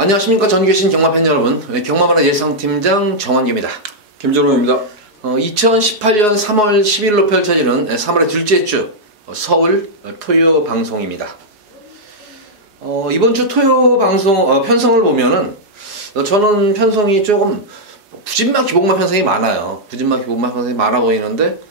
안녕하십니까. 전 계신 경마팬 여러분, 경마만화 예상팀장 정환기입니다. 김준호입니다. 2018년 3월 10일로 펼쳐지는 3월의 둘째 주 서울 토요 방송입니다. 이번 주 토요 방송 편성을 보면은 저는 편성이 조금 부진마 기복마 편성이 많아요. 부진마 기복마 편성이 많아 보이는데,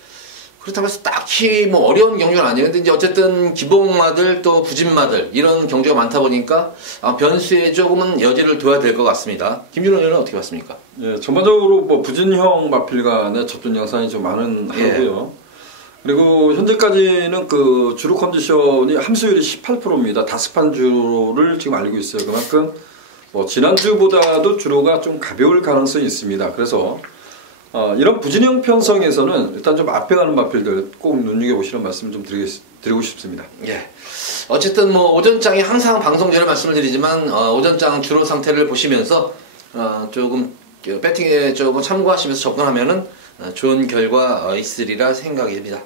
그렇다고 해서 딱히 뭐 어려운 경주는 아니에요. 근데 이제 어쨌든 기복마들 또 부진마들 이런 경주가 많다 보니까 변수에 조금은 여지를 둬야 될 것 같습니다. 김준호 의원은 어떻게 봤습니까? 예, 전반적으로 뭐 부진형 마필 간의 접전 양상이 좀 많은 하고요. 그리고 현재까지는 그 주로 컨디션이 함수율이 18%입니다. 다스판 주로를 지금 알고 있어요. 그만큼 뭐 지난주보다도 주로가 좀 가벼울 가능성이 있습니다. 그래서 이런 부진형 편성에서는 일단 좀 앞에 가는 마필들 꼭 눈여겨보시는 말씀 좀 드리고 싶습니다. 예. 어쨌든 뭐 오전장에 항상 방송 전에 말씀을 드리지만 오전장 주로 상태를 보시면서 조금 배팅에 조금 참고하시면서 접근하면은 좋은 결과 있으리라 생각입니다.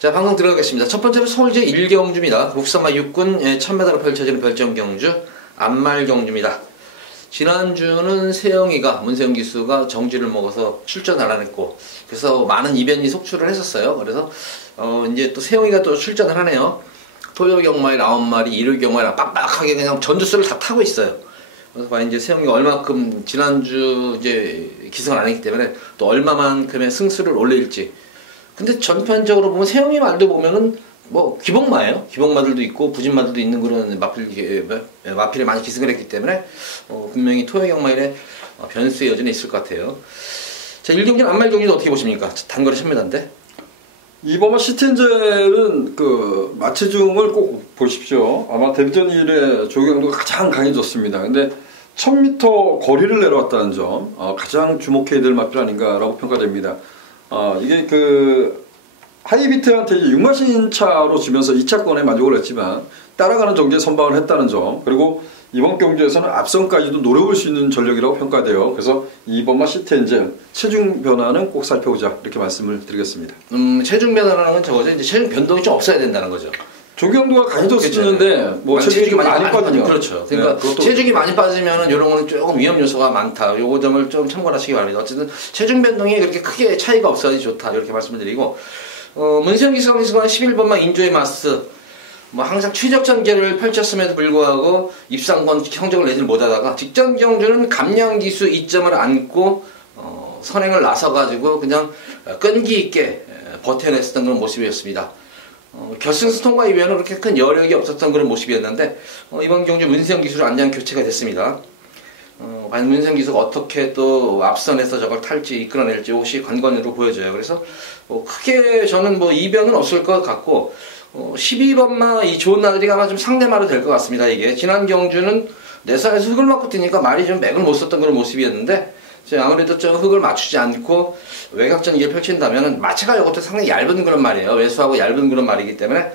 자, 방송 들어가겠습니다. 첫 번째로 서울제 1경주입니다. 국산마 6군 1000m로 펼쳐지는 별점 경주 안말 경주입니다. 지난주는 세영이가 문세영 기수가 정지를 먹어서 출전을 안 했고, 그래서 많은 이변이 속출을 했었어요. 그래서 이제 또 세영이가 또 출전을 하네요. 토요 경마일 9마리, 일요일 경마일 빡빡하게 그냥 전주수를 다 타고 있어요. 그래서 과연 이제 세영이가 얼마큼 지난주 이제 기승을 안 했기 때문에 또 얼마만큼의 승수를 올릴지. 근데 전편적으로 보면 세영이 말도 보면은 뭐 기복마예요. 기복마들도 있고 부진마들도 있는 그런 마필에 많이 기승을 했기 때문에 분명히 토요 경마일에 변수의 여지는 있을 것 같아요. 자, 1경기는 안말 경기도 어떻게 보십니까? 단거리 1000m인데. 이번 시텐젤은 그 마체중을 꼭 보십시오. 아마 데뷔전 이래 조경도가 가장 강해졌습니다. 근데 1000m 거리를 내려왔다는 점 가장 주목해야 될 마필 아닌가라고 평가됩니다. 이게 그 하이비트한테 6마신 차로 지면서 2차권에 만족을 했지만 따라가는 정지에 선방을 했다는 점, 그리고 이번 경주에서는 앞선까지도 노려볼 수 있는 전력이라고 평가돼요. 그래서 이번마 시텐젤 체중 변화는 꼭 살펴보자, 이렇게 말씀을 드리겠습니다. 체중 변화라는 건 저거죠. 이제 체중 변동이 좀 없어야 된다는 거죠. 조경도가 강해졌었는데 뭐 체중이 많이 빠지죠. 그렇죠. 그러니까 네, 체중이 많이 빠지면은 이런 거는 조금 위험 요소가 많다. 요거 점을 좀 참고하시기 바랍니다. 어쨌든 체중 변동이 그렇게 크게 차이가 없어야지 좋다, 이렇게 말씀을 드리고, 문세영 기수가 11번마 인조의 마스, 뭐 항상 최적전개를 펼쳤음에도 불구하고 입상권 성적을 내지 못하다가 직전 경주는 감량 기수 2점을 안고 선행을 나서가지고 그냥 끈기 있게 버텨냈었던 그런 모습이었습니다. 결승선 통과 이후에는 그렇게 큰 여력이 없었던 그런 모습이었는데 이번 경주 문세영 기수로 안장 교체가 됐습니다. 과연 문세영 기수가 어떻게 또 앞선에서 저걸 탈지 이끌어낼지 혹시 관건으로 보여져요. 그래서 크게 저는 뭐 이변은 없을 것 같고, 12번마 이 좋은 나들이가 아마 좀 상대마로 될 것 같습니다. 이게 지난 경주는 내선에서 흙을 맞고 뛰니까 말이 좀 맥을 못 썼던 그런 모습이었는데, 아무래도 좀 흙을 맞추지 않고 외곽전 이게 펼친다면은 마체가 이것도 상당히 얇은 그런 말이에요. 외수하고 얇은 그런 말이기 때문에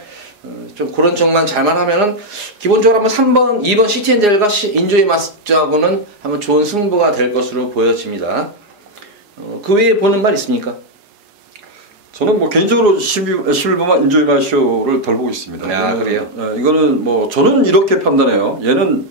좀 그런 쪽만 잘만 하면은 기본적으로 한번 3번, 2번 시티엔젤과 인조이 마스하고는 한번 좋은 승부가 될 것으로 보여집니다. 그 외에 보는 말 있습니까? 저는 뭐 개인적으로 11번마 인조이 마쇼를 덜 보고 있습니다. 아, 그래요? 이거는 뭐 저는 이렇게 판단해요. 얘는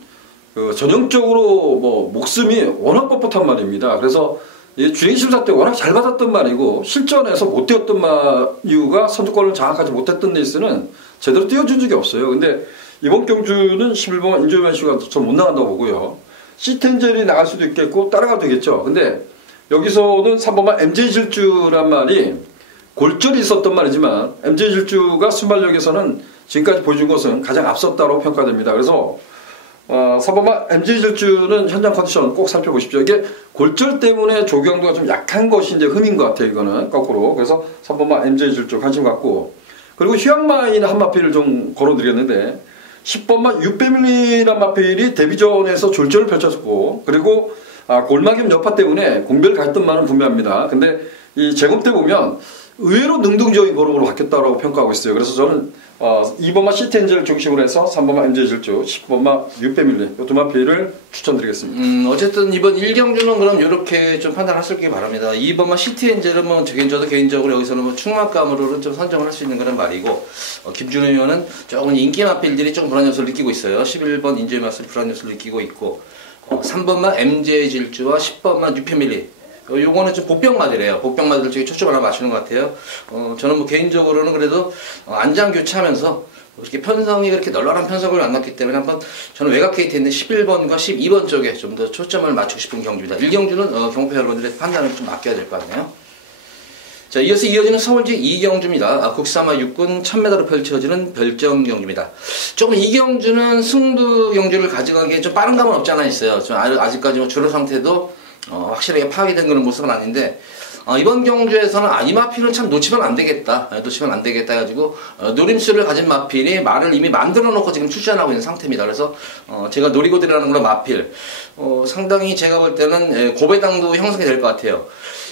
전형적으로 뭐 목숨이 워낙 뻣뻣한 말입니다. 그래서 주행심사 때 워낙 잘 받았던 말이고, 실전에서 못 뛰었던 말 이유가 선두권을 장악하지 못했던 레이스는 제대로 뛰어준 적이 없어요. 근데 이번 경주는 11번마 인조이 마쇼가 전 못 나간다고 보고요. 시텐젤이 나갈 수도 있겠고 따라가도 되겠죠. 근데 여기서는 3번마 MJ 질주란 말이 골절이 있었던 말이지만 MJ 질주가 순발력에서는 지금까지 보여준 것은 가장 앞섰다고 평가됩니다. 그래서 3번마 MJ 질주는 현장 컨디션 꼭 살펴보십시오. 이게 골절 때문에 조경도가 좀 약한 것이 이제 흠인 것 같아요. 이거는 거꾸로. 그래서 3번마 MJ 질주 관심 갖고, 그리고 휴양마인 한 마필을 좀 걸어드렸는데 10번마 유패밀리란 마필이 데뷔전에서 졸전을 펼쳤고, 그리고 골마겸 여파 때문에 공별 갈등만은 분명합니다. 근데 이 제곱 때 보면 의외로 능동적인 걸음으로 바뀌었다고 평가하고 있어요. 그래서 저는 2번마 시텐젤 중심으로 해서 3번마 MJ 질주, 10번마 유패밀리 이 두 마필을 추천드리겠습니다. 어쨌든 이번 1경주는 그럼 이렇게 좀 판단하시기 바랍니다. 2번마 시티엔젤은 뭐 저도 개인적으로 여기서는 뭐 충막감으로는 좀 선정을 할 수 있는 그런 말이고, 김준호 의원은 조금 인기 마필들이 좀 불안 요소를 느끼고 있어요. 11번 인조이 마스 불안 요소를 느끼고 있고, 3번마 MJ 질주와 10번마 뉴패밀리. 요거는 좀 복병마들이에요. 복병마들 쪽에 초점을 하나 맞추는 것 같아요. 저는 뭐 개인적으로는 그래도 안장 교체하면서 이렇게 편성이 그렇게 널널한 편성을 만났기 때문에 한번 저는 외곽 게이트에 있는 11번과 12번 쪽에 좀 더 초점을 맞추고 싶은 경주입니다. 1경주는 경포 여러분들의 판단을 좀 맡겨야 될 것 같네요. 자, 이어서 이어지는 서울제 2경주입니다. 국사마 육군 1000m로 펼쳐지는 별정 경주입니다. 조금 이 경주는 승부 경주를 가져가기에 좀 빠른 감은 없지 않아 있어요. 좀 아직까지 뭐 주로 상태도 확실하게 파악이 된 그런 모습은 아닌데, 이번 경주에서는 이 마필은 참 놓치면 안 되겠다. 놓치면 안 되겠다 해가지고, 노림수를 가진 마필이 말을 이미 만들어 놓고 지금 출전하고 있는 상태입니다. 그래서, 제가 노리고 들어가는 그런 마필, 상당히 제가 볼 때는 고배당도 형성이 될 것 같아요.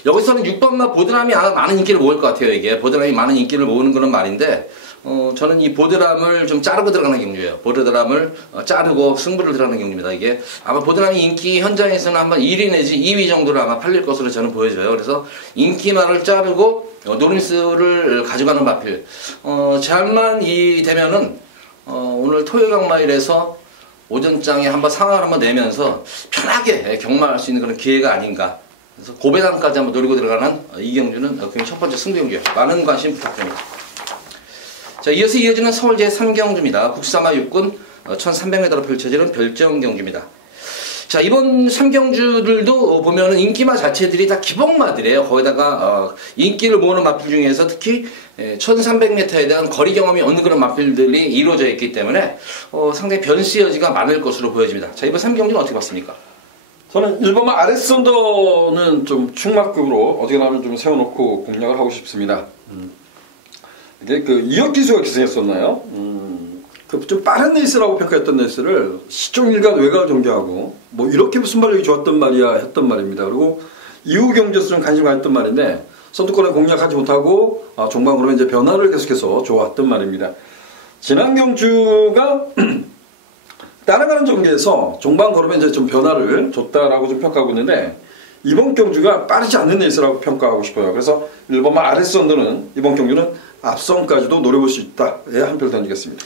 여기서는 6번마 보드람이 아마 많은 인기를 모을 것 같아요, 이게. 보드람이 많은 인기를 모으는 그런 말인데, 저는 이 보드람을 좀 자르고 들어가는 경주예요. 보드람을 자르고 승부를 들어가는 경주입니다. 이게 아마 보드람이 인기 현장에서는 한번 1위 내지 2위 정도로 아마 팔릴 것으로 저는 보여져요. 그래서 인기말을 자르고 노림수를 가져가는 마필. 잘만 되면은 오늘 토요일 경마일에서 오전장에 한번 상황을 한번 내면서 편하게 경마할 수 있는 그런 기회가 아닌가. 그래서 고배당까지 한번 노리고 들어가는 이 경주는 그냥 첫 번째 승부 경주예요. 많은 관심 부탁드립니다. 자, 이어서 이어지는 서울제 3경주입니다. 국사마 육군 1300m로 펼쳐지는 별정 경주입니다. 자, 이번 3경주들도 보면은 인기마 자체들이 다 기복마들이에요. 거기다가 인기를 모으는 마필 중에서 특히 1300m에 대한 거리 경험이 없는 그런 마필들이 이루어져 있기 때문에 상당히 변수 여지가 많을 것으로 보여집니다. 자, 이번 3경주는 어떻게 봤습니까? 저는 1번마 아레스언더는 좀 충막급으로 어떻게 나면 좀 세워놓고 공략을 하고 싶습니다. 이게 이혁 기수가 기승했었나요? 좀 빠른 레이스라고 평가했던 레이스를 시종일관 외곽을 전개하고 뭐 이렇게 순발력이 좋았던 말이야 했던 말입니다. 그리고 이후 경주에서 좀 관심 가졌던 말인데 선두권에 공략하지 못하고 종방으로 이제 변화를 계속해서 좋았던 말입니다. 지난 경주가 따라가는 전개에서 종방 걸으면 이제 좀 변화를 줬다라고 좀 평가하고 있는데 이번 경주가 빠르지 않는 레이스라고 평가하고 싶어요. 그래서 1번마 아레스언더는 이번 경주는 앞선까지도 노려볼 수 있다. 예, 한 표 던지겠습니다.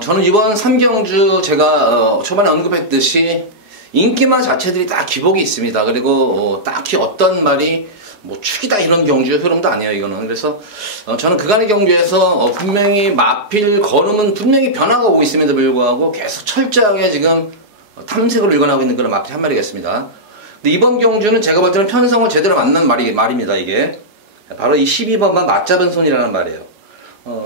저는 이번 3경주 제가 초반에 언급했듯이 인기마 자체들이 다 기복이 있습니다. 그리고 딱히 어떤 말이 뭐 축이다 이런 경주의 흐름도 아니에요, 이거는. 그래서 저는 그간의 경주에서 분명히 마필 걸음은 분명히 변화가 오고 있음에도 불구하고 계속 철저하게 지금 탐색을 일관하고 있는 그런 마필 한 마리가 있습니다. 근데 이번 경주는 제가 볼 때는 편성을 제대로 만난 말입니다, 이게. 바로 이 12번만 맞잡은 손이라는 말이에요.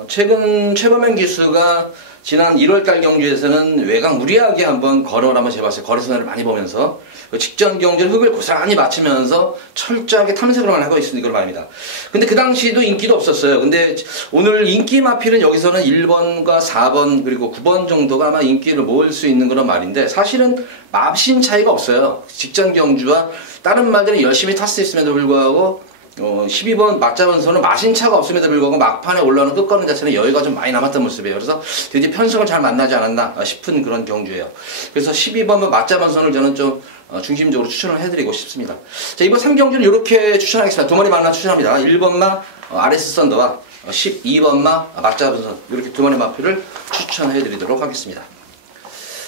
최근 최범행 기수가 지난 1월달 경주에서는 외곽 무리하게 한번 걸음을 한번 재봤어요. 거리선을 많이 보면서 직전 경주를 흙을 고스란히 맞추면서 철저하게 탐색을 하고 있으니 그런 말입니다. 근데 그 당시도 인기도 없었어요. 근데 오늘 인기 마필은 여기서는 1번과 4번 그리고 9번 정도가 아마 인기를 모을 수 있는 그런 말인데 사실은 맙신 차이가 없어요. 직전 경주와 다른 말들은 열심히 탔음에도 불구하고 12번 맞잡은 손은 마신차가 없음에도 불구하고 막판에 올라오는 끝거는 자체는 여유가 좀 많이 남았던 모습이에요. 그래서 드디어 편성을 잘 만나지 않았나 싶은 그런 경주예요. 그래서 12번 맞잡은 손을 저는 좀 중심적으로 추천을 해드리고 싶습니다. 자, 이번 3경주는 이렇게 추천하겠습니다. 두 마리 만나 추천합니다. 1번마 아레스썬더와 12번마 맞잡은 손 이렇게 두 마리 마표를 추천해드리도록 하겠습니다.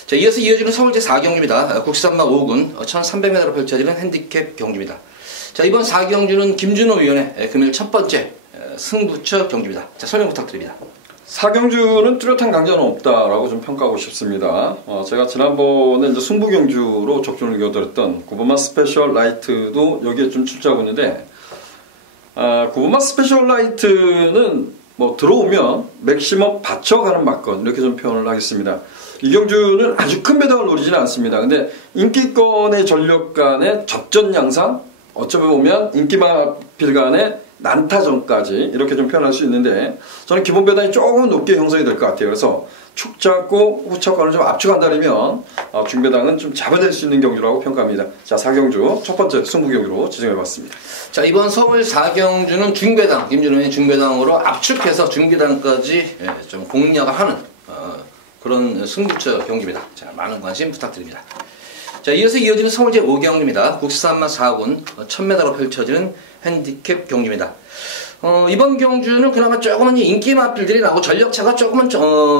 자, 이어서 이어지는 서울제 4경주입니다. 국산마 5군 1300m로 펼쳐지는 핸디캡 경주입니다. 자, 이번 4경주는 김준호 위원의 금일 첫 번째 승부처 경주입니다. 자, 설명 부탁드립니다. 4경주는 뚜렷한 강자는 없다라고 좀 평가하고 싶습니다. 제가 지난번에 이제 승부 경주로 적중을 이어드렸던 9번마 스페셜 라이트도 여기에 좀 출제하고 있는데, 9번마 스페셜 라이트는 뭐 들어오면 맥시멈 받쳐가는 막건 이렇게 좀 표현을 하겠습니다. 이 경주는 아주 큰 배당을 노리지는 않습니다. 근데 인기권의 전력 간의 접전 양상, 어쩌면 보면 인기마필 간의 난타전까지 이렇게 좀 표현할 수 있는데 저는 기본 배당이 조금 높게 형성이 될 것 같아요. 그래서 축 잡고 후척권을 좀 압축한다면 중배당은 좀 잡아낼 수 있는 경주라고 평가합니다. 자, 4경주 첫 번째 승부 경주로 지정해봤습니다. 자, 이번 서울 4경주는 중배당, 김준호의 중배당으로 압축해서 중배당까지 좀 공략을 하는 그런 승부처 경기입니다. 자, 많은 관심 부탁드립니다. 자, 이어서 이어지는 서울제 5경주입니다. 국산마 4군 1000m로 펼쳐지는 핸디캡 경주입니다. 이번 경주는 그나마 조금은 인기 마필들이 나고 전력차가 조금은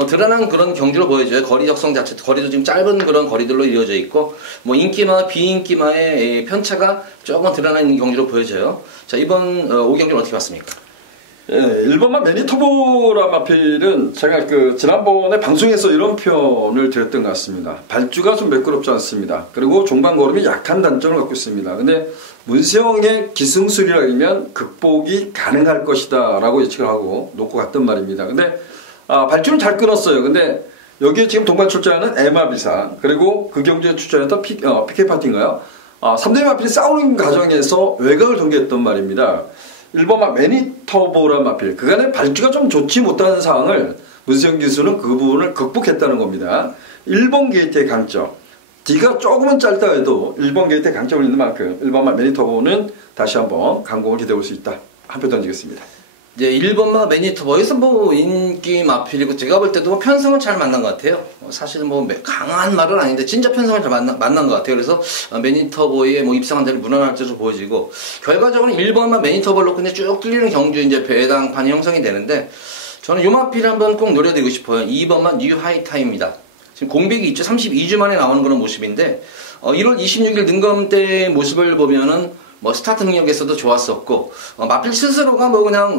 드러난 그런 경주로 보여져요. 거리 적성 자체, 거리도 지금 짧은 그런 거리들로 이루어져 있고, 뭐 인기마, 비인기마의 편차가 조금 드러난 경주로 보여져요. 자, 이번 5경주는 어떻게 봤습니까? 예, 1번마 매니토보라 마필은 제가 지난번에 방송에서 이런 표현을 드렸던 것 같습니다. 발주가 좀 매끄럽지 않습니다. 그리고 종반 걸음이 약한 단점을 갖고 있습니다. 근데 문세영의 기승술이라면 극복이 가능할 것이다 라고 예측을 하고 놓고 갔던 말입니다. 근데 발주는 잘 끊었어요. 근데 여기에 지금 동반 출전하는 에마비사, 그리고 그 경주에 출전했던 PK 파티인가요? 3대 마필이 싸우는 과정에서 외곽을 전개했던 말입니다. 1번마 매니터보라 마필, 그간의 발주가 좀 좋지 못한 상황을 문세영 기수는 그 부분을 극복했다는 겁니다. 1번 게이트의 강점, D가 조금은 짧다 해도 1번 게이트의 강점을 있는 만큼 1번마 매니터보는 다시 한번 강공을 기대해 볼 수 있다. 한 표 던지겠습니다. 이제 1번마 매니토보에서 뭐 인기 마필이고, 제가 볼 때도 뭐 편성을 잘 만난 것 같아요. 사실 뭐 강한 말은 아닌데 진짜 편성을 잘 만난 것 같아요. 그래서 매니토보의 뭐 입상한 자리 무난할 것으로 보여지고, 결과적으로 1번마 매니토보로 그냥 쭉 뚫리는 경주 이제 배당판이 형성이 되는데, 저는 요 마필을 한번 꼭 노려드리고 싶어요. 2번마 뉴 하이타입니다. 지금 공백이 있죠. 32주 만에 나오는 그런 모습인데, 1월 26일 능검 때 모습을 보면은 뭐 스타트 능력에서도 좋았었고, 마필 스스로가 뭐 그냥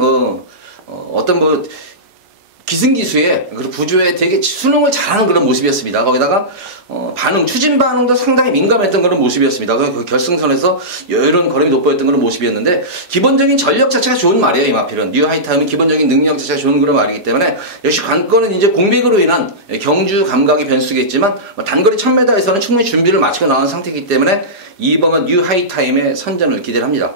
어떤 뭐 기승기수에, 그리고 부조에 되게 수능을 잘하는 그런 모습이었습니다. 거기다가 추진 반응도 상당히 민감했던 그런 모습이었습니다. 그 결승선에서 이런 걸음이 돋보였던 그런 모습이었는데, 기본적인 전력 자체가 좋은 말이에요. 이 마필은 뉴 하이타임은 기본적인 능력 자체가 좋은 그런 말이기 때문에, 역시 관건은 이제 공백으로 인한 경주 감각의 변수겠지만, 단거리 1000m에서는 충분히 준비를 마치고 나온 상태이기 때문에 2번은 뉴 하이타임의 선전을 기대를 합니다.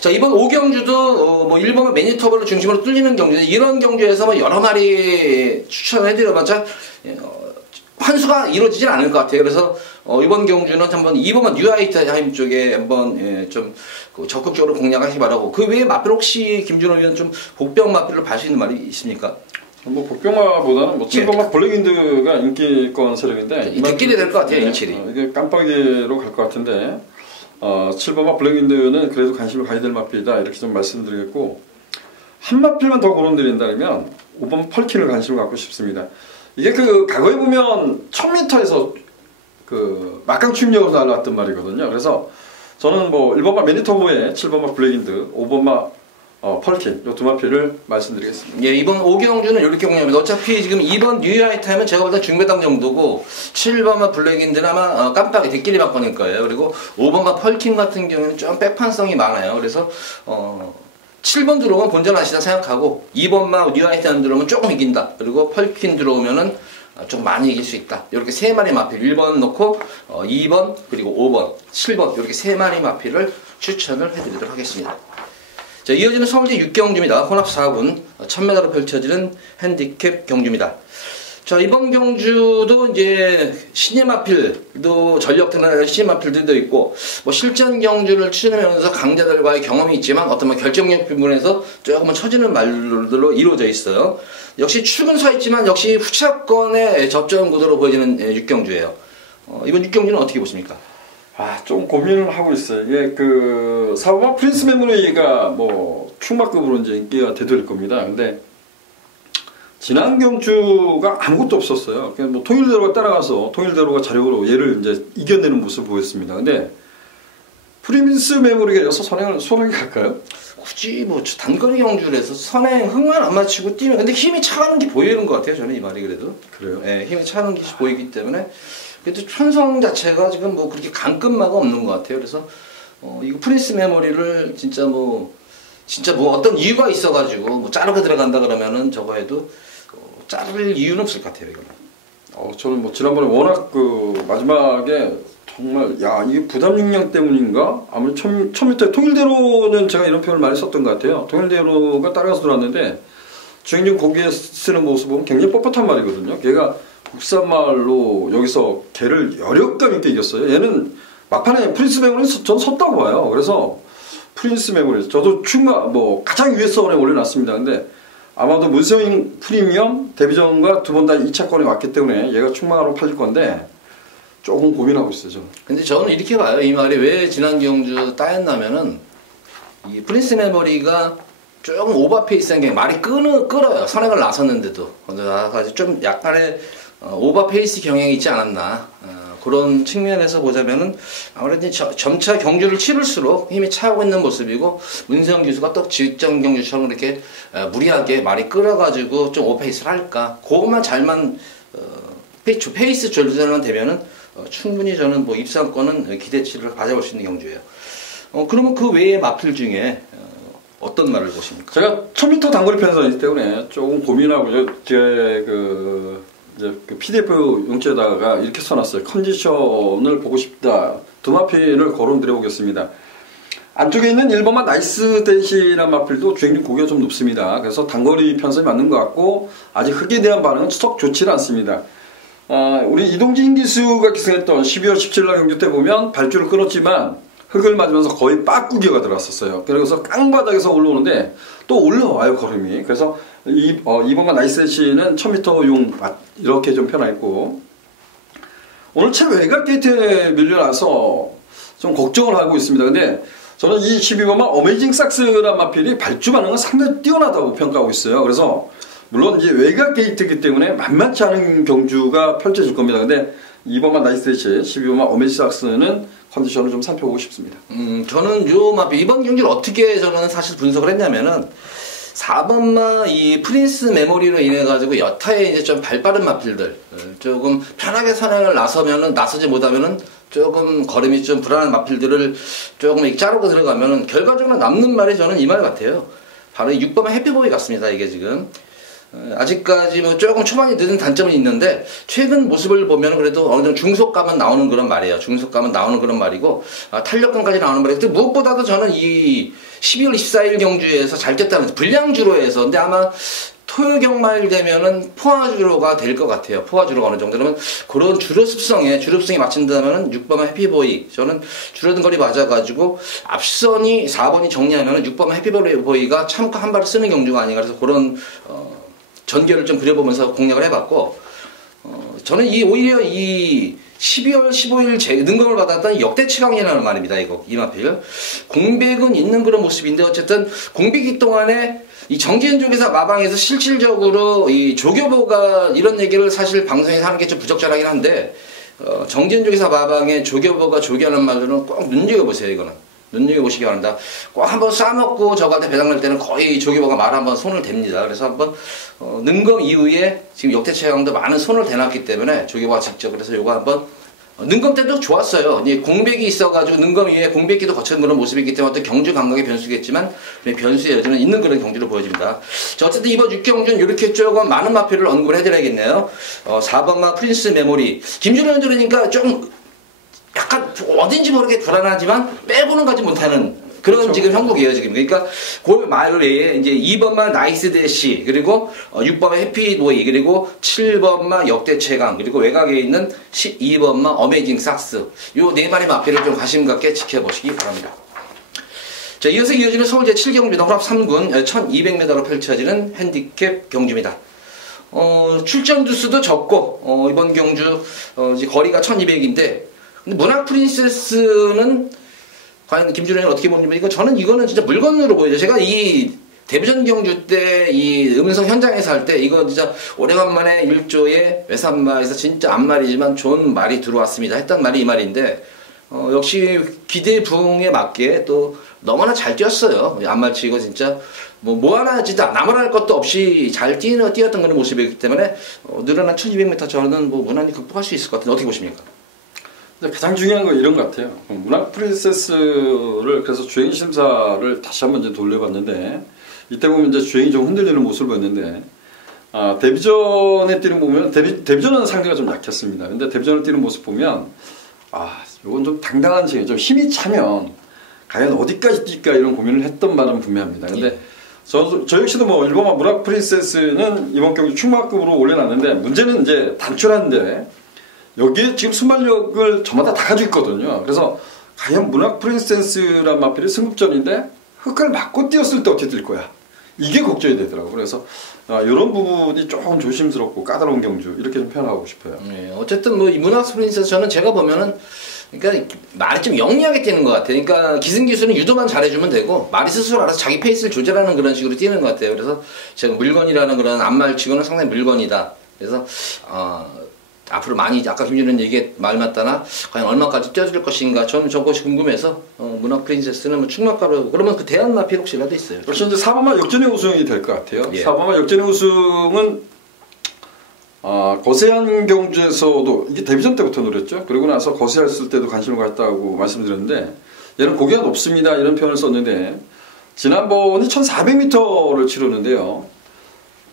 자, 이번 5경주도 뭐 1번은 매니터보를 중심으로 뚫리는 경주인데, 이런 경주에서 뭐 여러 마리 추천해드려봤자 환수가 이루어지진 않을 것 같아요. 그래서 이번 경주는 한번 2번은 뉴 하이타임 쪽에 한번 좀 적극적으로 공략하시기 바라고, 그 외에 마필 혹시 김준호 위원 좀 복병 마필로 발 수 있는 말이 있습니까? 뭐 복병마보다는 뭐 7번마 블랙윈드가 인기권 세력인데 듣기도 될 것 같아요. 일칠이 이게 깜빡이로 갈 것 같은데 7번마 블랙윈드는 그래도 관심을 가야 될 마필이다, 이렇게 좀 말씀드리겠고, 한 마필만 더 고론드린다면 5번 펄킨을 관심을 갖고 싶습니다. 이게 과거에 보면 1000m에서 막강 출력으로 날아왔던 말이거든요. 그래서 저는 뭐 1번마 매니토보에 7번마 블랙윈드, 5번마 펄킨, 요 두 마필을 말씀드리겠습니다. 예, 이번 5경주는 이렇게 공략합니다. 어차피 지금 2번 뉴 하이타임은 제가 볼 때 중배당 정도고, 7번마 블랙인드는 아마 깜빡이 뒷길이 바꿔낼 거예요. 그리고 5번마 펄킨 같은 경우는 좀 백판성이 많아요. 그래서 7번 들어오면 본전하시다 생각하고, 2번마 뉴 하이타임 들어오면 조금 이긴다. 그리고 펄킨 들어오면은 좀 많이 이길 수 있다. 이렇게 세 마리 마필, 1번 놓고 2번 그리고 5번, 7번 이렇게 세 마리 마필을 추천을 해드리도록 하겠습니다. 자, 이어지는 서울대 6경주입니다. 혼합 4군 1000m로 펼쳐지는 핸디캡 경주입니다. 자, 이번 경주도 이제 신예 마필도 전력 드러나는 신예 마필들도 있고, 뭐 실전 경주를 치르면서 강자들과의 경험이 있지만 어떤 뭐 결정력 부분에서 조금은 처지는 말들로 이루어져 있어요. 역시 축은 서 있지만 역시 후차권의 접전 구도로 보여지는 6경주예요. 이번 6경주는 어떻게 보십니까? 좀 고민을 하고 있어요. 이게 4번마 프린스 메모리가 뭐 충마급으로 이제 인기가 되돌릴 겁니다. 근데 지난 경주가 아무것도 없었어요. 그냥 뭐 통일대로가 따라가서 통일대로가 자력으로 얘를 이제 이겨내는 모습을 보였습니다. 근데 프린스 메모리가 여기서 선행이 갈까요? 굳이 뭐 단거리 경주를 해서 선행 흥만 안 맞추고 뛰면, 근데 힘이 차가는 게 보이는 것 같아요. 저는 이 말이 그래도. 그래요? 네, 힘이 차는 게 보이기 때문에. 그래도 편성 자체가 지금 뭐 그렇게 강급마가 없는 것 같아요. 그래서 이거 프린스 메모리를 진짜 뭐 어떤 이유가 있어가지고 뭐 자르게 들어간다 그러면은 저거 해도 자를 이유는 없을 것 같아요. 이거는. 저는 뭐 지난번에 워낙 마지막에 정말 이게 부담 용량 때문인가? 아무리 1000m 통일대로는 제가 이런 표현을 많이 썼던 것 같아요. 통일대로가 따라가서 들어왔는데 주행중 거기에 쓰는 모습 보면 굉장히 뻣뻣한 말이거든요. 걔가 국산말로 여기서 걔를 여력감 있게 이겼어요. 얘는 막판에 프린스 메모리 전 섰다고 봐요. 그래서 프린스 메모리 저도 가장 위에 선에 올려놨습니다. 근데 아마도 문세영 프리미엄 데뷔전과 두 번 다 2차권에 왔기 때문에 얘가 충망으로 팔릴 건데 조금 고민하고 있어요. 저는. 근데 저는 이렇게 봐요. 이 말이 왜 지난 경주 따였냐면은 이 프린스 메모리가 조금 오버페이스한 게 말이 끌어요. 선행을 나섰는데도 좀 약간의 오버페이스 경향이 있지 않았나. 그런 측면에서 보자면은 아무래도 점차 경주를 치를수록 힘이 차고 있는 모습이고 문세영 기수가 또 직전 경주처럼 이렇게 무리하게 말이 끌어가지고 좀 오페이스를 할까. 그것만 잘만 페이스 조절만 되면은 충분히 저는 뭐 입상권은 기대치를 가져볼 수 있는 경주예요. 그러면 그 외의 마필 중에 어떤 말을 보십니까? 제가 1000m 단거리 편선이기 때문에 조금 고민하고 이제 그 PDF 용지에다가 이렇게 써놨어요. 컨디션을 보고 싶다. 두 마필을 거론드려 보겠습니다. 안쪽에 있는 1번만 나이스 대시라는 마필도 주행률 고기가 좀 높습니다. 그래서 단거리 편성이 맞는 것 같고 아직 흙에 대한 반응은 썩 좋지 않습니다. 우리 이동진 기수가 기승했던 12월 17일 날 경주 때 보면 발주를 끊었지만 흙을 맞으면서 거의 빠꾸기가 들어왔었어요. 그래서 깡바닥에서 올라오는데 또 올라와요, 걸음이. 그래서 이번만 나이스 대시는 1000m 용 이렇게 좀 편하있고, 오늘 채 외곽 게이트에 밀려나서 좀 걱정을 하고 있습니다. 근데 저는 이 12번만 어메이징 삭스란 마필이 발주 반응은 상당히 뛰어나다고 평가하고 있어요. 그래서 물론 이제 외곽 게이트이기 때문에 만만치 않은 경주가 펼쳐질 겁니다. 근데 2번만 나이스 대시, 12번만 어메이징 삭스는 컨디션을 좀 살펴보고 싶습니다. 저는 요 마필 이번 경주를 어떻게 저는 사실 분석을 했냐면은 4번마 이 프린스 메모리로 인해 가지고 여타의 이제 좀 발빠른 마필들 조금 편하게 선행을 나서지 못하면은 조금 걸음이 좀 불안한 마필들을 조금 이렇게 자르고 들어가면은 결과적으로 남는 말이 저는 이 말 같아요. 바로 6번마 해피보이 같습니다. 이게 지금 아직까지 뭐 조금 초반이 늦은 단점은 있는데 최근 모습을 보면 그래도 어느 정도 중속감은 나오는 그런 말이에요. 중속감은 나오는 그런 말이고 탄력감까지 나오는 말이에요. 무엇보다도 저는 이 12월 24일 경주에서 잘 뛰었다는 불량주로 해서 근데 아마 토요 경마일 되면은 포화주로가 될 것 같아요. 포화주로가 어느 정도 그러면 그런 주로습성에 맞춘다면은 6번만 해피보이 저는 줄어든 거리 맞아가지고 앞선이 4번이 정리하면은 6번만 해피보이가 참고 한 발을 쓰는 경주가 아닌가 그래서 그런 전개를 좀 그려보면서 공략을 해봤고 저는 오히려 이 12월 15일 능검을 받았던 역대 최강이라는 말입니다. 이 마필 공백은 있는 그런 모습인데 어쨌든 공백기 동안에 이 정지현 조교사 마방에서 실질적으로 이 조교보가 이런 얘기를 사실 방송에서 하는 게 좀 부적절하긴 한데 정지현 조교사 마방에 조교보가 조교하는 말들은 꼭 눈여겨보세요. 이거는 눈여겨보시기 바랍니다. 꼭 한번 싸먹고 저한테 배당날 때는 거의 조교보가 말 한번 손을 댑니다. 그래서 한번 능검 이후에 지금 역대 최강도 많은 손을 대놨기 때문에 조교보가 직접 그래서 요거 한번 능검 때도 좋았어요. 이제 공백이 있어가지고 능검 이후에 공백기도 거친 그런 모습이기 때문에 어떤 경주 감각의 변수겠지만 변수의 여지는 있는 그런 경주를 보여줍니다. 자, 어쨌든 이번 6경주는 이렇게 조금 많은 마필을 언급을 해드려야겠네요. 4번마 프린스 메모리 김준호 들으니까 좀 약간 어딘지 모르게 불안하지만 빼고는 가지 못하는 그런 그렇죠. 지금 형국이에요 지금. 그러니까 그 말 외에 이제 2번마 나이스 대시 그리고 6번마 해피보이 그리고 7번마 역대 최강 그리고 외곽에 있는 12번마 어메이징 삭스 요 네 마리 마필을 좀 관심 갖게 지켜보시기 바랍니다. 자, 이어서 이어지는 서울 제7경주입니다. 호랍 3군 1200m로 펼쳐지는 핸디캡 경주입니다. 출전 두수도 적고 이번 경주 이제 거리가 1200인데 근데 문학 프린세스는 과연 김준호는 어떻게 보냐면 이거는 진짜 물건으로 보여요. 제가 이 데뷔전 경주 때 이 음성 현장에서 할 때 이거 진짜 오래간만에 1조의 외산마에서 진짜 앞말이지만 좋은 말이 들어왔습니다. 했던 말이 이 말인데 역시 기대 부응에 맞게 또 너무나 잘 뛰었어요. 앞말치고 진짜 뭐 하나 진짜 나무랄 것도 없이 잘 뛰었던 그런 모습이기 때문에 늘어난 1200m 저는 뭐 무난히 극복할 수 있을 것 같은데 어떻게 보십니까? 가장 중요한 건 이런 것 같아요. 문학 프린세스를 그래서 주행 심사를 다시 한번 이제 돌려봤는데 이때 보면 이제 주행이 좀 흔들리는 모습을 보였는데 데뷔전에 뛰는 거 보면 데뷔전은 상대가 좀 약했습니다. 근데 데뷔전을 뛰는 모습 보면 이건 좀 당당한 주행, 좀 힘이 차면 과연 어디까지 뛸까 이런 고민을 했던 바는 분명합니다. 근데 저 역시도 뭐 일본만 문학 프린세스는 이번 경기 충마급으로 올려놨는데 문제는 이제 단출한데. 여기에 지금 순발력을 저마다 다 가지고 있거든요. 그래서 과연 문학 프린세스란 마필이 승급전인데 흙을 맞고 뛰었을 때 어떻게 뛸 거야? 이게 걱정이 되더라고요. 그래서 이런 부분이 조금 조심스럽고 까다로운 경주 이렇게 좀 표현하고 싶어요. 네, 어쨌든 뭐 이 문학 프린세스 저는 제가 보면은 그러니까 말이 좀 영리하게 뛰는 것 같아요. 그러니까 기승기수는 유도만 잘해주면 되고 말이 스스로 알아서 자기 페이스를 조절하는 그런 식으로 뛰는 것 같아요. 그래서 제가 물건이라는 그런 앞말치고는 상당히 물건이다. 그래서 앞으로 많이 아까 김준현 얘기 말 맞다나 과연 얼마까지 뛰어줄 것인가 저는 저것이 궁금해서 문화 프린세스는 뭐 충격가로 그러면 그 대안마필 혹시라도 있어요. 역시 이제 4번만 역전의 우승이 될 것 같아요. 예. 4번만 역전의 우승은 거세한 경주에서도 이게 데뷔전 때부터 노렸죠. 그러고 나서 거세했을 때도 관심을 갖다고 말씀드렸는데 얘는 고개가 높습니다 이런 표현을 썼는데 지난번이 1400m를 치렀는데요.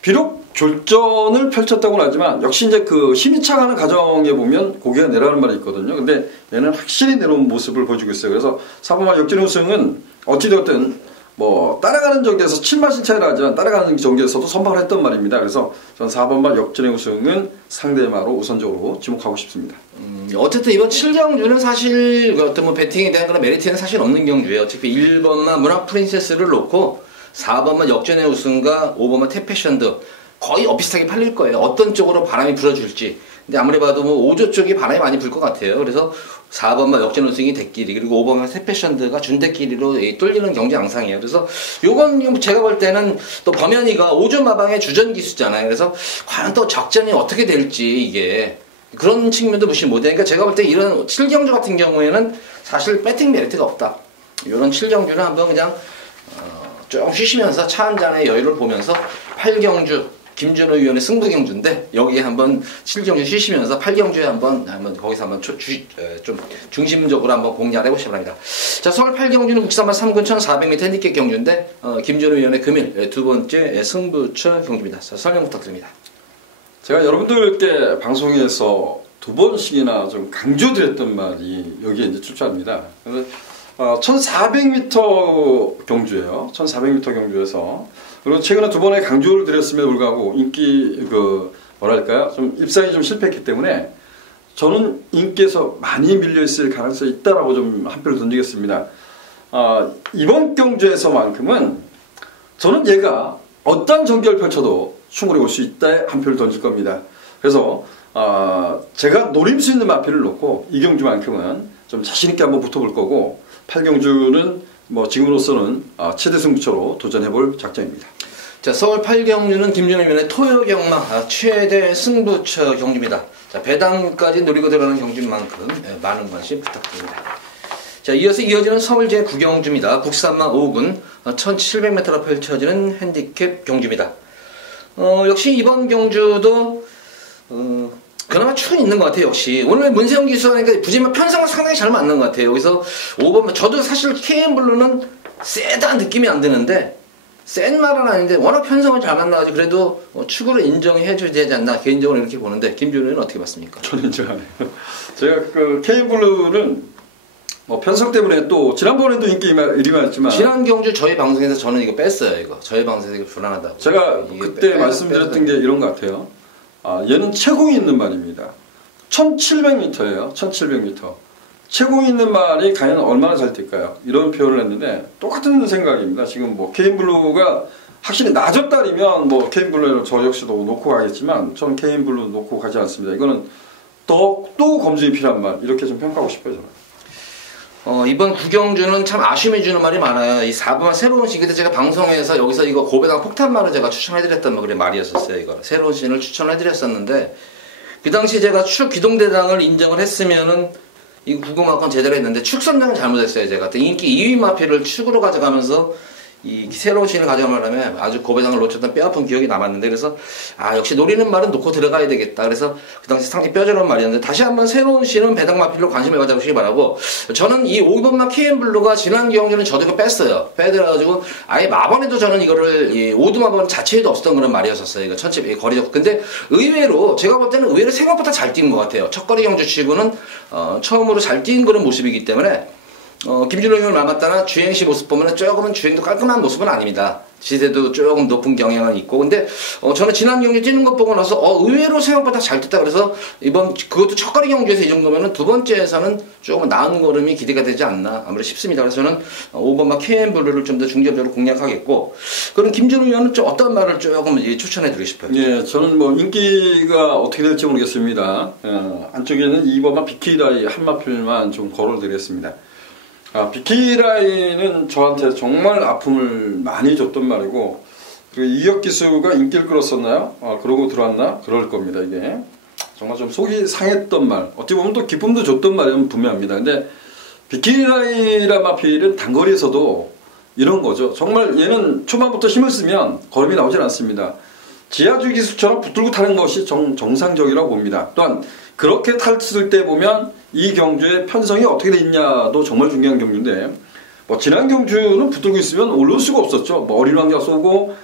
비록 졸전을 펼쳤다고는 하지만 역시 이제 그 힘이 차가는 과정에 보면 고개가 내려가는 말이 있거든요. 근데 얘는 확실히 내려온 모습을 보여주고 있어요. 그래서 4번만 역전의 우승은 어찌되었든 뭐 따라가는 경기에서 7마신 차이를 하지만 따라가는 경기에서도 선방을 했던 말입니다. 그래서 전 4번만 역전의 우승은 상대마로 우선적으로 지목하고 싶습니다. 어쨌든 이번 7경주는 사실 어떤 뭐 배팅에 대한 그런 메리트는 사실 없는 경주예요. 어차피 1번만 문화 프린세스를 놓고 4번만 역전의 우승과 5번만 태패션드 거의 비슷하게 팔릴 거예요. 어떤 쪽으로 바람이 불어줄지. 근데 아무리 봐도 뭐 5조 쪽이 바람이 많이 불 것 같아요. 그래서 4번만 역전 우승이 대끼리 그리고 5번만 태패션드가 준대끼리로 뚫리는 경기 양상이에요. 그래서 요건 제가 볼 때는 또 범현이가 5조 마방의 주전 기수잖아요. 그래서 과연 또 적전이 어떻게 될지 이게 그런 측면도 무시 못해요. 그러니까 제가 볼 때 이런 7경주 같은 경우에는 사실 배팅 메리트가 없다. 이런 7경주는 한번 그냥 좀 쉬시면서 차 한 잔의 여유를 보면서 8경주 김준호 위원의 승부경주인데 여기에 한번 7경주 쉬시면서 8경주에 한번 거기서 한번 좀 중심적으로 한번 공략을 해보시기 바랍니다. 자, 서울 8경주는 국산만 3군 1400m 핸디캡 경주인데 김준호 위원의 금일 두 번째 승부처 경주입니다. 자, 설명 부탁드립니다. 제가 여러분들께 방송에서 2번씩이나 좀 강조드렸던 말이 여기에 이제 출처합니다. 그래서 1400m 경주예요. 1400m 경주에서 그리고 최근에 2번에 강조를 드렸음에도 불구하고 인기 뭐랄까요? 좀 입상이 좀 실패했기 때문에 저는 인기에서 많이 밀려 있을 가능성이 있다라고 좀 한 표를 던지겠습니다. 이번 경주에서만큼은 저는 얘가 어떤 전개를 펼쳐도 충분히 올 수 있다 한 표를 던질 겁니다. 그래서 제가 노릴 수 있는 마필을 놓고 이 경주만큼은 좀 자신 있게 한번 붙어볼 거고 8경주는 뭐 지금으로서는 최대 승부처로 도전해볼 작정입니다. 자, 서울 8경주는 김준호 위원의 토요경마 최대 승부처 경주입니다. 자, 배당까지 노리고 들어가는 경주인 만큼 많은 관심 부탁드립니다. 자, 이어서 이어지는 서울 제9경주입니다. 국산마 5군 1700m로 펼쳐지는 핸디캡 경주입니다. 역시 이번 경주도 그나마 축은 있는 것 같아요. 역시 오늘 문세영 기수하니까 부지만 편성은 상당히 잘 맞는 것 같아요. 여기서 5번 저도 사실 KM블루는 세다는 느낌이 안 드는데 센 말은 아닌데 워낙 편성을 잘 만나가지고 그래도 축으로 인정해줘야 되지 않나 개인적으로 이렇게 보는데 김준호는 어떻게 봤습니까? 저는 인정하네요. 제가 그 KM블루는 편성 때문에 또 지난번에도 인기 이리만했지만 지난 경주 저희 방송에서 저는 이거 뺐어요. 이거 저희 방송에서 이거 불안하다고 제가 그때 말씀드렸던 게 이런 것 같아요. 얘는 채공이 있는 말입니다. 1700m예요. 1700m. 채공이 있는 말이 과연 얼마나 잘 뛸까요? 이런 표현을 했는데 똑같은 생각입니다. 지금 뭐 KM블루가 확실히 낮았다면 뭐 KM블루는 저 역시도 놓고 가겠지만 저는 KM블루 놓고 가지 않습니다. 이거는 또 검증이 필요한 말 이렇게 좀 평가하고 싶어요. 저는. 이번 구경주는 참 아쉬움이 주는 말이 많아요. 이 4번만 새로운 신 그때 제가 방송에서 여기서 이거 고배당 폭탄말을 제가 추천해드렸던 그런 말이었었어요. 이거 새로운 신을 추천해드렸었는데 그 당시 제가 축 기동대당을 인정을 했으면은 이 구금학원 제대로 했는데 축 선정을 잘못했어요. 제가 인기 2위 마필을 축으로 가져가면서 이 새로운 신을 가져가려면 아주 고배당을 놓쳤던 뼈아픈 기억이 남았는데 그래서 역시 노리는 말은 놓고 들어가야 되겠다. 그래서 그 당시 상당히 뼈저런 말이었는데 다시 한번 새로운 신은 배당 마필로 관심을 가져보시기 바라고 저는 이 5번마 KM블루가 지난 경주는 저도 이거 뺐어요. 빼들어가지고 아예 마번에도 저는 이거를 이 오두 마번 자체에도 없었던 그런 말이었었어요. 이거 천체 거리적 근데 의외로 제가 볼 때는 의외로 생각보다 잘 뛴 것 같아요. 첫 거리 경주 치고는 처음으로 잘 뛴 그런 모습이기 때문에 김준호 형을 말 맞다나 주행시 모습 보면 조금은 주행도 깔끔한 모습은 아닙니다. 지세도 조금 높은 경향은 있고. 근데 저는 지난 경기 뛰는 것 보고 나서 의외로 생각보다 잘 뛰다. 그래서 이번 그것도 첫거리 경주에서 이 정도면은 두 번째에서는 조금 나은 걸음이 기대가 되지 않나 아무래도 싶습니다. 그래서 저는 5번마 KM블루를 좀 더 중점적으로 공략하겠고. 그럼 김준우 의원은 좀 어떤 말을 조금 추천해드리고 싶어요? 예, 저는 뭐 인기가 어떻게 될지 모르겠습니다. 안쪽에는 2번마 BK라이 한 마필만 좀 걸어드리겠습니다. BK라이는 저한테 정말 아픔을 많이 줬던 말이고, 그리고 이혁 기수가 인기를 끌었었나요? 그러고 들어왔나? 그럴 겁니다, 이게. 정말 좀 속이 상했던 말. 어찌 보면 또 기쁨도 줬던 말은 분명합니다. 근데 BK라이라 마필은 단거리에서도 이런 거죠. 정말 얘는 초반부터 힘을 쓰면 걸음이 나오질 않습니다. 지하주 기수처럼 붙들고 타는 것이 정상적이라고 봅니다. 또한 그렇게 탔을 때 보면 이 경주의 편성이 어떻게 돼 있냐도 정말 중요한 경주인데, 뭐 지난 경주는 붙들고 있으면 올라올 수가 없었죠. 뭐 어린 왕자 쏘고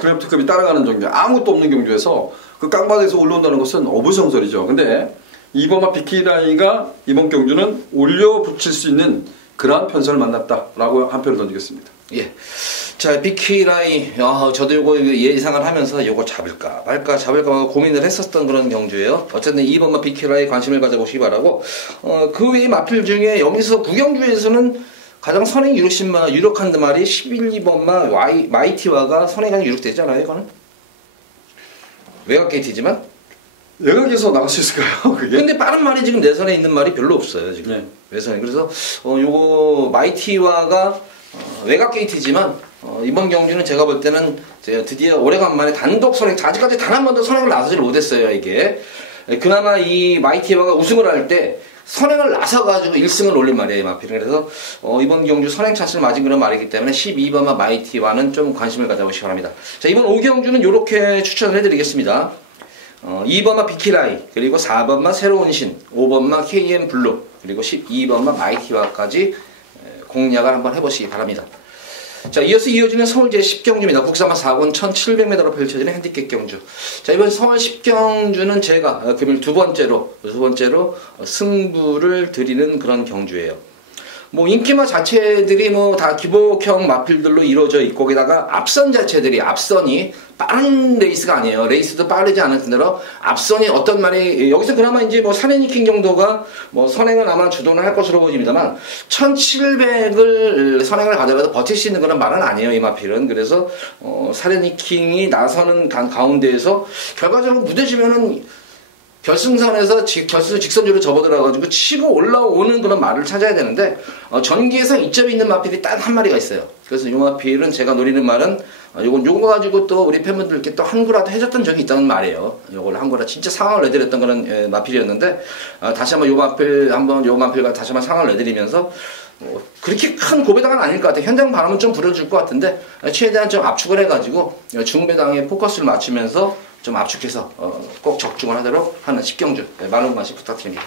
크래프트급이 따라가는 경주, 아무것도 없는 경주에서 그 깡바닥에서 올라온다는 것은 어불성설이죠. 근데 이번마 BK라이가 이번 경주는 올려 붙일 수 있는 그러한 편성을 만났다라고 한 표를 던지겠습니다. 예. 자, BK라이, 저도 요거 예상을 하면서 요거 잡을까 말까 고민을 했었던 그런 경주예요. 어쨌든 2번마 BK라이 관심을 가져보시기 바라고. 그 외의 마필 중에 여기서 구경주에서는 가장 선행이 유력한 말이 11, 2번마 마이티와가 선행이 유력되잖아요, 이거는. 외곽 게이트지만. 외곽에서 나갈 수 있을까요, 그게? 근데 빠른 말이 지금 내선에 있는 말이 별로 없어요, 지금. 네. 외선에. 그래서, 요거 마이티와가 외곽 게이트지만, 이번 경주는 제가 볼 때는 드디어 오래간만에 단독 선행, 아직까지 단 한 번도 선행을 나서질 못했어요, 이게. 그나마 이 마이티와가 우승을 할 때 선행을 나서가지고 1승을 올린 말이에요, 마필은. 그래서 이번 경주 선행 찬스를 맞은 그런 말이기 때문에 12번마 마이티와는 좀 관심을 가져보시기 바랍니다. 자, 이번 5경주는 이렇게 추천을 해드리겠습니다. 2번마 BK라이, 그리고 4번마 새로운 신, 5번마 KM블루, 그리고 12번마 마이티와까지 공략을 한번 해보시기 바랍니다. 자, 이어서 이어지는 서울 제10경주입니다. 국산마 4권 1700m로 펼쳐지는 핸디캡 경주. 자, 이번 서울 10경주는 제가 금일 두 번째로 승부를 드리는 그런 경주예요. 뭐 인기마 자체들이 뭐 다 기복형 마필들로 이루어져 있고, 거기다가 앞선이 빠른 레이스가 아니에요. 레이스도 빠르지 않은 데로 앞선이 어떤 말이, 여기서 그나마 이제 뭐 사내니킹 정도가 뭐 선행은 아마 주도는 할 것으로 보입니다만 1700을 선행을 가더라도 버틸 수 있는 그런 말은 아니에요, 이 마필은. 그래서 사내니킹이 나서는 가운데에서 결과적으로 무뎌지면은 결승선에서 결승 직선주로 접어들어가지고 치고 올라오는 그런 말을 찾아야 되는데, 전기에서 이점이 있는 마필이 딱 한 마리가 있어요. 그래서 이 마필은 제가 노리는 말은, 요거 가지고 또 우리 팬분들께 또 한구라도 해줬던 적이 있다는 말이에요. 요걸 한구라 진짜 상황을 내드렸던 그런 마필이었는데, 다시 한번 요 마필과 다시 한번 상황을 내드리면서, 그렇게 큰 고배당은 아닐 것 같아요. 현장 바람은 좀 불어줄 것 같은데, 최대한 좀 압축을 해가지고 중배당에 포커스를 맞추면서 좀 압축해서 꼭 적중을 하도록 하는 10경주 많은 관심 부탁드립니다.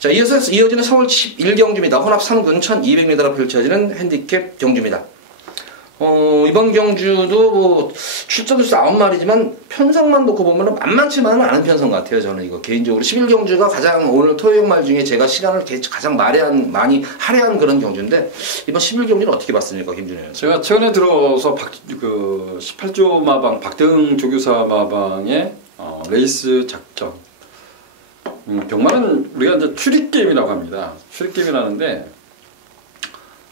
자, 이어지는 서울 11경주입니다. 혼합 3군 1200m로 펼쳐지는 핸디캡 경주입니다. 이번 경주도 뭐 출전수 9마리지만 편성만 놓고 보면 만만치만은 않은 편성 같아요. 저는 이거 개인적으로 11경주가 가장 오늘 토요일 말 중에 제가 시간을 가장 많이 할애한 그런 경주인데, 이번 11경주는 어떻게 봤습니까, 김준호 의원? 제가 최근에 들어서 18조 마방 박대응 조교사 마방의 레이스 작전, 병마는 우리가 이제 추리 게임이라고 합니다. 추리 게임이라는데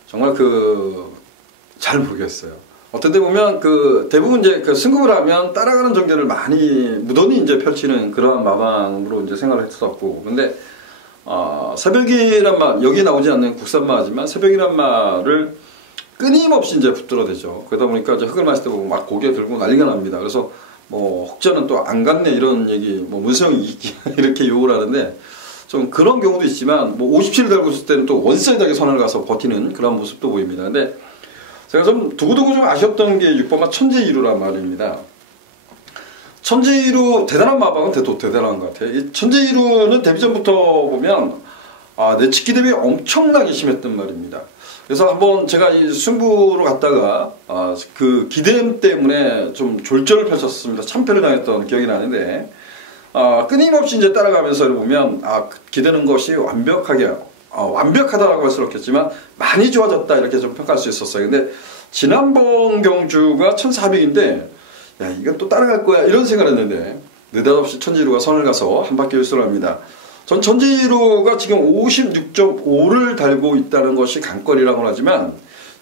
정말 잘 모르겠어요. 어떤 데 보면 대부분 이제 승급을 하면 따라가는 전개를 많이 무던히 이제 펼치는 그런 마방으로 이제 생각을 했었고, 근데 새벽이란 말, 여기 나오지 않는 국산마지만 새벽이란 말을 끊임없이 이제 붙들어대죠. 그러다 보니까 이제 흙을 마실 때 보면 막 고개 들고 난리가 납니다. 그래서 뭐 혹자는 또 안 갔네 이런 얘기, 뭐 문세영이 이렇게 욕을 하는데, 좀 그런 경우도 있지만 뭐 57을 달고 있을 때는 또 원사이드하게 선을 가서 버티는 그런 모습도 보입니다. 근데 제가 좀 두고두고 좀 아쉬웠던 게 6번마 천재이루란 말입니다. 천재이루 대단한 마방은 대단한 것 같아요. 이 천재이루는 데뷔전부터 보면 내치기 대비 엄청나게 심했단 말입니다. 그래서 한번 제가 이 승부로 갔다가 그 기대감 때문에 좀 졸전을 펼쳤습니다. 참패를 당했던 기억이 나는데, 끊임없이 이제 따라가면서 보면 기대는 것이 완벽하게 완벽하다라고 할 수는 없겠지만 많이 좋아졌다 이렇게 좀 평가할 수 있었어요. 근데 지난번 경주가 1400인데 야 이건 또 따라갈 거야 이런 생각을 했는데 느닷없이 천지루가 선을 가서 한 바퀴 일수를 합니다. 전 천지루가 지금 56.5를 달고 있다는 것이 관건이라고 하지만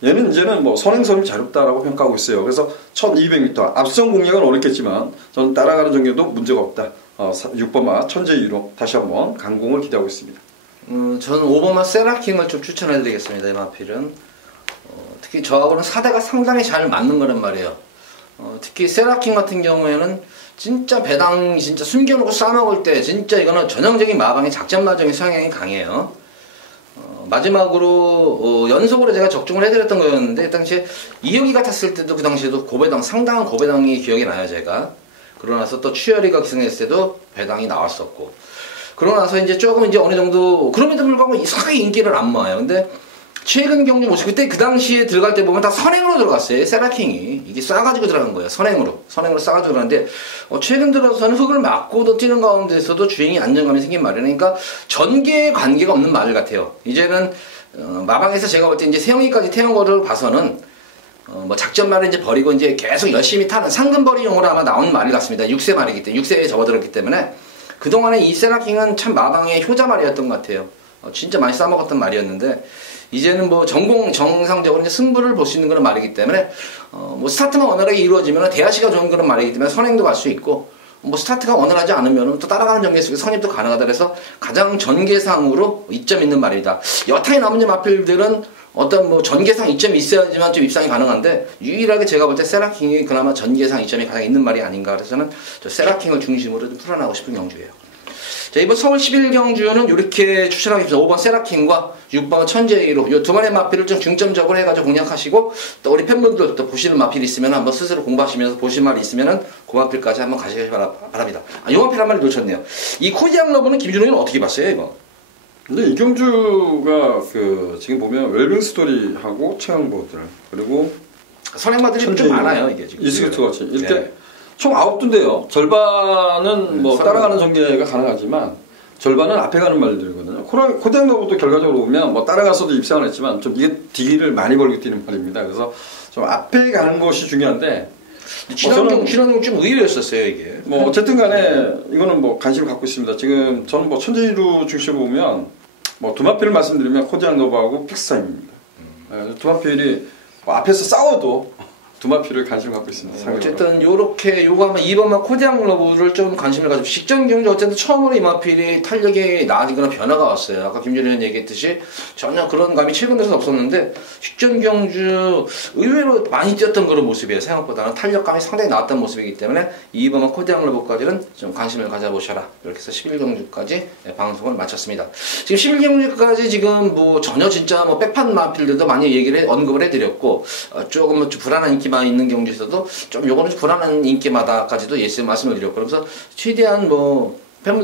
얘는 이제는 뭐 선행성이 자유롭다라고 평가하고 있어요. 그래서 1200m 앞선 공략은 어렵겠지만 저는 따라가는 전개도 문제가 없다. 6번마 천재유로 다시 한번 강공을 기대하고 있습니다. 저는 5번마 세라킹을 좀 추천해드리겠습니다. 이 마필은 특히 저하고는 사대가 상당히 잘 맞는 거란 말이에요. 특히 세라킹 같은 경우에는 진짜 배당 진짜 숨겨놓고 싸먹을 때 진짜 이거는 전형적인 마방의 작전마정의 성향이 강해요. 마지막으로 연속으로 제가 적중을 해드렸던 거였는데 그 당시에 이혁이가 탔을 때도 그 당시에도 고배당 상당한 고배당이 기억이 나요 제가. 그러고 나서 또 추열이가 기승했을 때도 배당이 나왔었고 그러고 나서 이제 조금 이제 어느 정도 그럼에도 불구하고 이상하게 인기를 안 모아요. 근데 최근 경주 모습 그때 그 당시에 들어갈 때 보면 다 선행으로 들어갔어요. 세라킹이 이게 싸가지고 들어간 거예요. 선행으로 싸가지고 들어갔는데 최근 들어서는 흙을 맞고도 뛰는 가운데서도 주행이 안정감이 생긴 말이에요. 그러니까 전개에 관계가 없는 말 같아요. 이제는 마방에서 제가 볼 때 이제 세영이까지 태운 거를 봐서는 뭐 작전 말을 이제 버리고 이제 계속 열심히 타는 상금벌이용으로 아마 나온 말이 같습니다. 6세 말이기 때문에 6세에 접어들었기 때문에 그동안에 이 세라킹은 참 마방의 효자 말이었던 것 같아요. 진짜 많이 싸먹었던 말이었는데 이제는 뭐 정상적으로 이제 승부를 볼 수 있는 그런 말이기 때문에 뭐 스타트만 원활하게 이루어지면 대하시가 좋은 그런 말이기 때문에 선행도 갈 수 있고 뭐 스타트가 원활하지 않으면 또 따라가는 전개 속에 선입도 가능하다 그래서 가장 전개상으로 이점 있는 말이다. 여타의 남은 마필들은 어떤 뭐 전개상 이점이 있어야지만 좀 입상이 가능한데 유일하게 제가 볼 때 세라킹이 그나마 전개상 이점이 가장 있는 말이 아닌가 그래서 저는 저 세라킹을 중심으로 좀 풀어나가고 싶은 경주예요. 자, 이번 서울 11경주는 이렇게 추천하겠습니다. 5번 세라킹과 6번 천재이로 이 두 마리의 마필을 좀 중점적으로 해가지고 공략하시고 또 우리 팬분들 또 보시는 마필이 있으면 한번 스스로 공부하시면서 보실 말이 있으면은 그 마필까지 한번 가시기 바랍니다. 요 마필 한 마리 놓쳤네요. 이 코디앙 러브는 김준호는 어떻게 봤어요 이거? 근데 이 경주가 지금 보면 웰빙 스토리하고 최강보들 그리고 선행마들이 좀 많아요 이게 지금. 이스기트 같이 이렇게 네. 총 9두인데요. 절반은 뭐 따라가는 전개가 가능하지만 절반은 앞에 가는 말들이거든요. 코디앙 러브도 결과적으로 보면 뭐 따라가서도 입상을 했지만 좀 이게 딜을 많이 벌고 뛰는 말입니다. 그래서 좀 앞에 가는 것이 중요한데 지난 경 좀 의외였었어요 이게. 뭐 어쨌든 간에 이거는 뭐 관심을 갖고 있습니다. 지금 저는 뭐 천재이루 중심으로 보면 뭐 두 마필을 말씀드리면 코디앙 러브하고 픽스타임입니다. 두 마필이 뭐 앞에서 싸워도 두 마필을 관심을 갖고 있습니다. 어쨌든 요렇게 요거 하면 2번만 코디앙 러브를 좀 관심을 가지고 식전 경주 어쨌든 처음으로 이 마필이 탄력이 나아지거나 변화가 왔어요. 아까 김준호 의원 얘기했듯이 전혀 그런 감이 최근 들어서 없었는데 식전 경주 의외로 많이 뛰었던 그런 모습이에요. 생각보다는 탄력감이 상당히 나왔던 모습이기 때문에 2번만 코디앙 러브까지는 좀 관심을 가져보셔라. 이렇게 해서 11경주까지 방송을 마쳤습니다. 지금 11경주까지 지금 뭐 전혀 진짜 뭐 백판 마필들도 많이 언급을 해드렸고 조금 뭐 불안한 인기만 있는 경주에서도 좀 요거는 불안한 인기마다까지도 예시 말씀을 드렸고 그러면서 최대한 뭐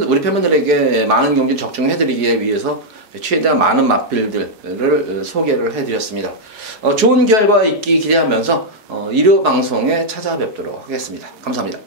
우리 팬분들에게 많은 경주 적중해드리기 위해서 최대한 많은 마필들을 소개를 해드렸습니다. 좋은 결과 있기 기대하면서 일요 방송에 찾아뵙도록 하겠습니다. 감사합니다.